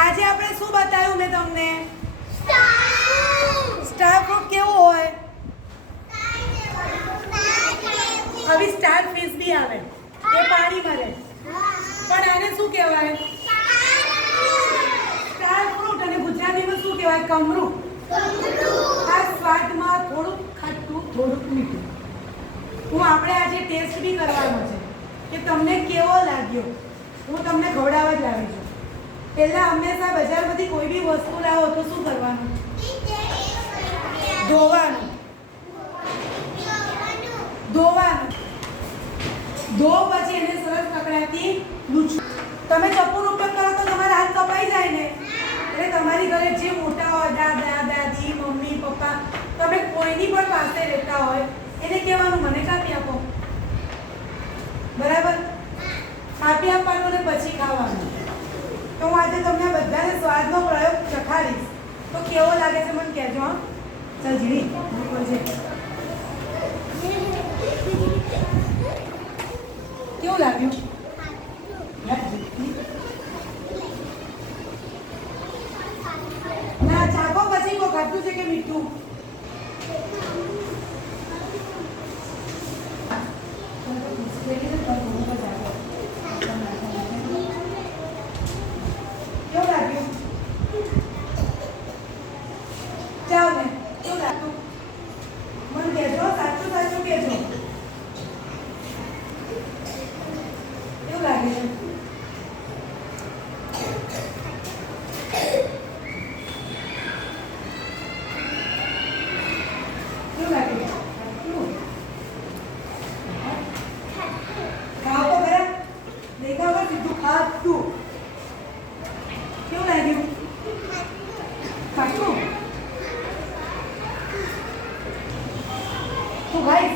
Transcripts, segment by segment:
આજે આપણે શું બતાવ્યું મેં તમને? સ્ટાર ફ્રૂટ કેવું હોય? હવે સ્ટાર ફિશ બી આવે, એ પાણીમાં રહે, પણ આને શું કહેવાય? Star fruit. અને ગુજરાતીમાં શું કહેવાય? કમરું. આ સ્વાદમાં થોડુંક ખાટું, થોડુંક મીઠું. હું આપણે આજે ટેસ્ટ બી કરવાનો છે કે તમને કેવો લાગ્યો. હું તમને ખવડાવવા જ લાવી છું. પહેલાં હંમેશા બજારમાંથી કોઈ બી વસ્તુ લાવો તો શું કરવાનું? ધોવાનું. ધો પછી એને સરસ કકડાથી લૂછો. તમે ચપ્પુનો ઉપયોગ કરો તો તમારા હાથ કપાઈ જાય ને. એટલે તમારી ઘરે જે મોટા હોય, દાદા દાદી, મમ્મી પપ્પા, તમે કોઈની પણ પાસે રહેતા હોય એને કહેવાનું મને કાપી આપો. બરાબર? કાપી આપવાનું ને પછી ખાવાનું. તો હું આજે તમને બધાને સ્વાદનો પ્રયોગ ચખાડીશ. તો કેવો લાગે છે મને કહેજો. હા, ચાલ જીણી બોલજે. કેવું લાગ્યું? ના, ચાખો પછી કો ખાટું છે કે મીઠું? કેવું લાગ્યું? ચાલ ને, કેવું લાગ્યું મને કહેજો. સાચું સાચું કહેજો. કેવું લાગે છે? કેવું લાગે છે? ખાઓ તો ખરા. દેખાવ કર સીધું ખાતું. કેવું લાગ્યું? ખાટું. તું ભાઈ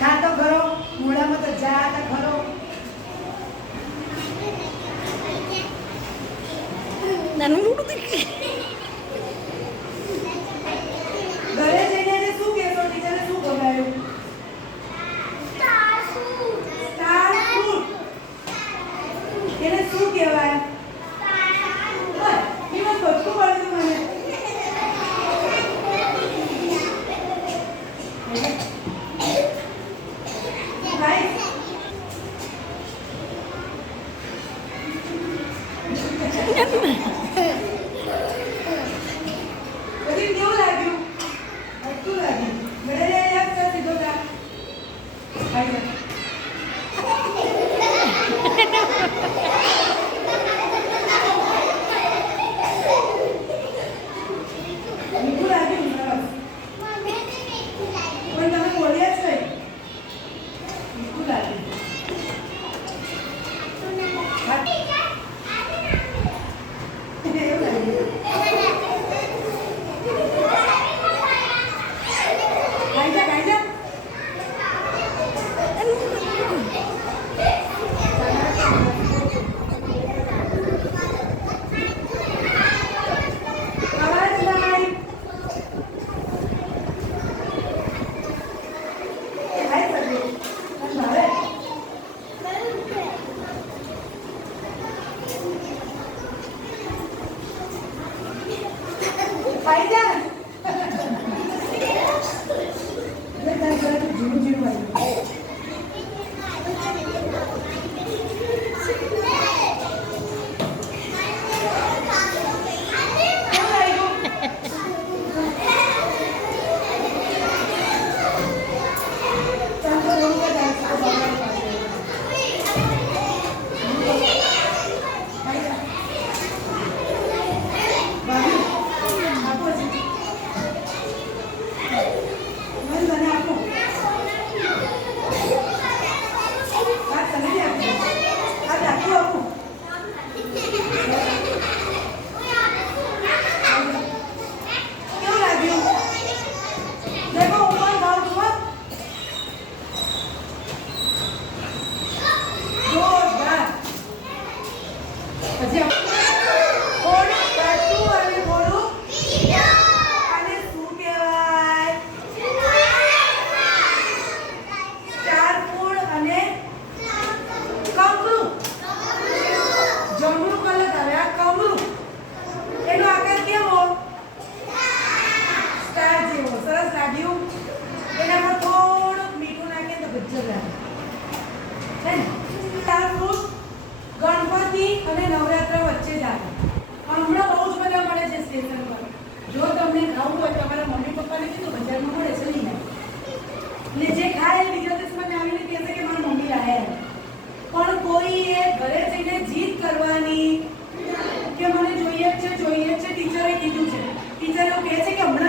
ખાતો ખરો, મોઢામાં તો જા ખરો. નાનું ઘરે જઈને એને શું કહેશો? ટીચરે શું ખવડાવ્યું? Star fruit. એને શું કહેવાય? એમાં બધું પડ્યું મને. ભાઈ બધી કેવું લાગ્યું? બધું લાગ્યું. ઘરે જઈને યાદ કર દીધો તા. ખાઈ જા. મીઠું લાગ્યું? સરસ. પણ તમે બોલ્યા જ નહીં. મીઠું લાગ્યું. એવું લાગ્યું. ખાઈ જા, ખાઈ જા. અવાજ નહીં. ખાઈ શકીએ. પણ ભાવે. ખાઈ જા. જીરું જીરું આવ્યું. જગ્યા છે ને સ્ટાર ફ્રૂટ ગણપતિ અને નવરાત્ર વચ્ચે જ આવે. હમણાં બહુ જ બધા મળે છે સ્ટેશન પર. જો તમને ખાવું હોય તમારા મમ્મી પપ્પાને કીધું બજારમાં મળે છે લઈને એટલે જે ખાય એ બીજા દિવસમાં આવીને કહેશે કે મારા મમ્મી લાયા. પણ કોઈએ ઘરે જઈને જીદ કરવાની કે મને જોઈએ જ છે ટીચરે કીધું છે. ટીચર એવું કહે છે કે હમણાં